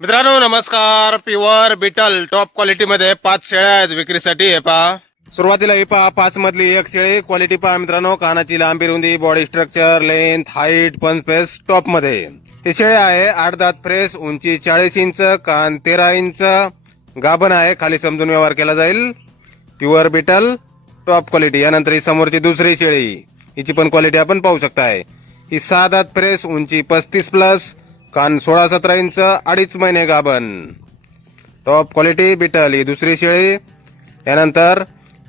मित्रांनो नमस्कार. Pure Beetal top क्वालिटीमध्ये पाच शेळ्या आहेत विक्रीसाठी. हे पहा. सुरुवातीला ही पहा पाच मधली एक शेळी. क्वालिटी पहा मित्रांनो कानाची लांबी रुंदी बॉडी स्ट्रक्चर लेंथ हाईट पंचपेस टॉपमध्ये. हे शेळे आहे आठ दात फ्रेश उंची चाळीस इंच कान तेरा इंच. गाभण आहे खाली समजून व्यवहार केला जाईल. प्युअर बिटल टॉप क्वालिटी यानंतर ही समोरची दुसरी शेळी. हिची पण क्वालिटी आपण पाहू शकताय. ही सहा दात फ्रेश उंची पस्तीस प्लस कान सोळा सतरा इंच अडीच महिने गाभण. टॉप क्वालिटी बिटल ही दुसरी शेळी. त्यानंतर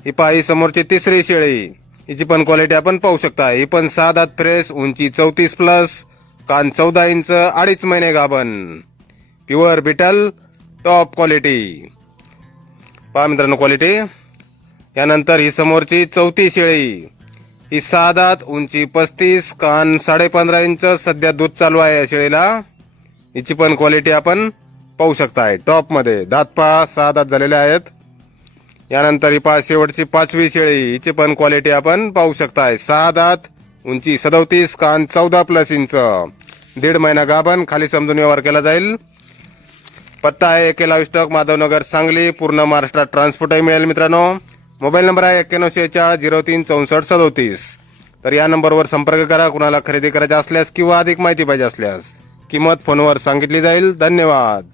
ही पाही समोरची तिसरी शेळी. हिची पण क्वालिटी आपण पाहू शकता. ही पण सहा दात फ्रेश उंची चौतीस प्लस कान चौदा इंच अडीच महिने गाभण. प्युअर बिटल टॉप क्वालिटी पहा मित्रांनो क्वालिटी यानंतर ही समोरची चौथी शेळी. ही सहा दात उंची पस्तीस कान साडेपंधरा इंच सध्या दूध चालू आहे या शेळीला. हिची पण क्वालिटी आपण पाहू शकताय. टॉपमध्ये दात पहा सहा दात झालेले आहेत. यानंतर ही पहा शेवटची पाचवी शेळी हिची पण क्वालिटी आपण पाहू शकताय. सहा दात उंची सदोतीस कान चौदा प्लस इंच दीड महिना गाभण खाली समजून व्यवहार केला जाईल. पत्ता आहे एकेला स्टॉक माधवनगर सांगली पूर्ण महाराष्ट्रात ट्रान्सपोर्टही मिळेल मित्रांनो. मोबाईल नंबर आहे एक्क्याण्णव शेहेचाळ झिरो तीन चौसष्ट सदोतीस. तर या नंबरवर संपर्क करा कुणाला खरेदी करायचा असल्यास किंवा अधिक माहिती पाहिजे असल्यास. किंमत फोनवर सांगितली जाईल. धन्यवाद.